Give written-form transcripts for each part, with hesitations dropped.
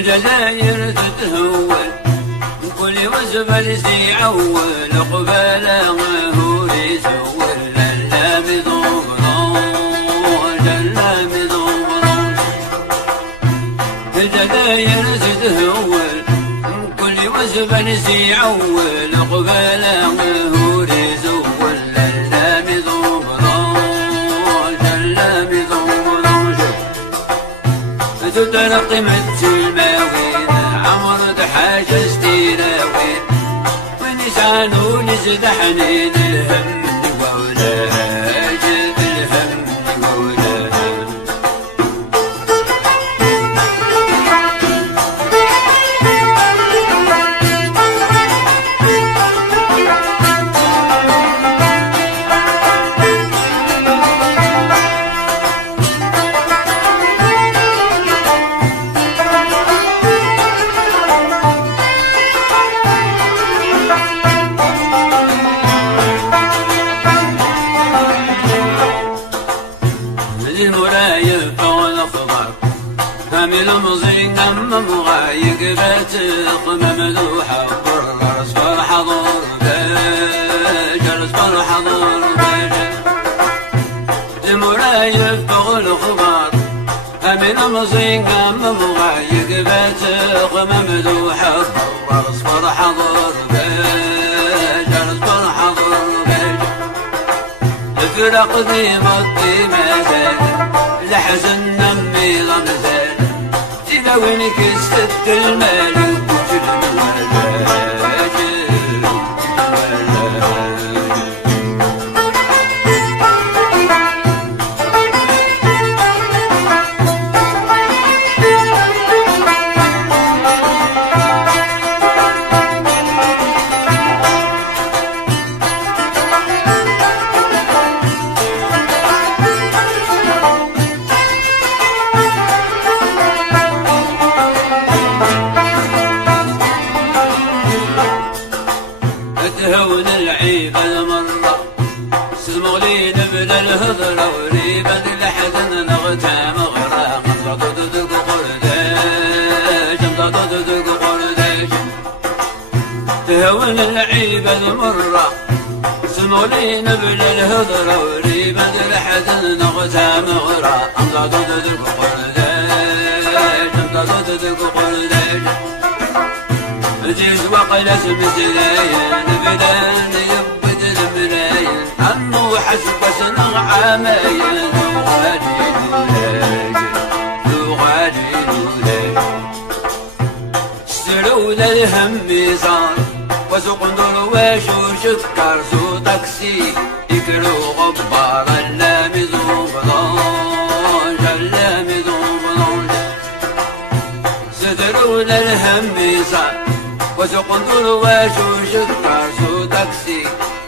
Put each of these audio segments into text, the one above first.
الجزاير تتهول كل وزبل يعول قباله هو يسول لا بضمرون لا بضمرون الجزاير تتهول كل وزبل يعول قباله هو يسول لا بضمرون لا بضمرون تترقي متسلماوين عمرت حاجة ستيراوين ونسانو نزدحنين الهم وولاج الهم وولاج المزين مغايق بيت ممدوحة برس فرحضور جلس فرحضور المرايف بغل خبار من المزين مغايق بيت ممدوحة برس فرحضور جلس فرحضور فرق ديمة ديمة لحزن نمي غمزة وينك الست الملك وجل الولاج تهون العيب المرة سمغلين بن الهضرة وريبا لحد نغتها مغرى مطلط تدق قرداش مطلط تدق قرداش تهون العيب المرة سمغلين بن الهضرة وريبا لحد نغتها مغرى مطلط تدق قرداش مطلط تدق قرداش جيت وقلت مثلين بدان يبد الملاين عمو حسب سنغ عماين وغالي الولاج وغالي الولاج استلوا للهم صار وسوق درويش وشكر سو تاكسي يكروا غبار اللامز وغضان اللامز وغضان استلوا للهم صار وسوق درويش وشكر سو تاكسي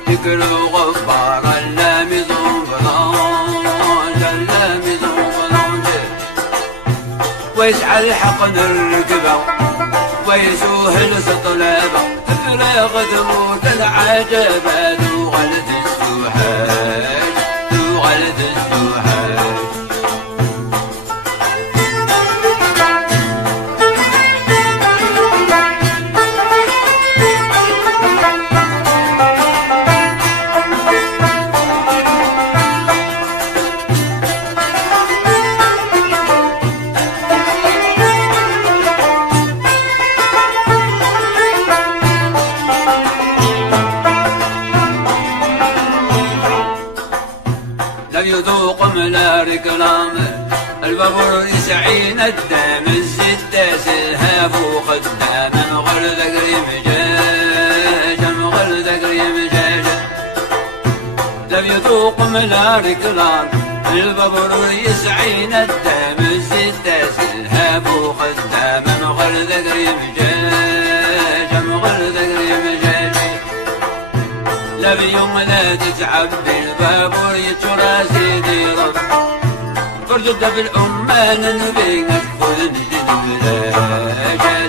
يكروا غبار اللامز وغضان اللامز وغضان ويسعى الحقن الركبة ويسوه السطلبة تفرغ تموت العجبة تغلد السوحاج تغلد السوحاج ركلام البابور يسعين الدم الستة سلهاب وخدام مغل ذقري مجاج مغل ذقري مجاج لم يذوق ملا ركلام البابور يسعين الدم الستة سلهاب وخدام مغل ذقري مجاج مغل ذقري مجاج لبيوم لا تتعب بالبابور يترى سيدي رب فرجد بالأمان نبيك خذ نجد بلاجة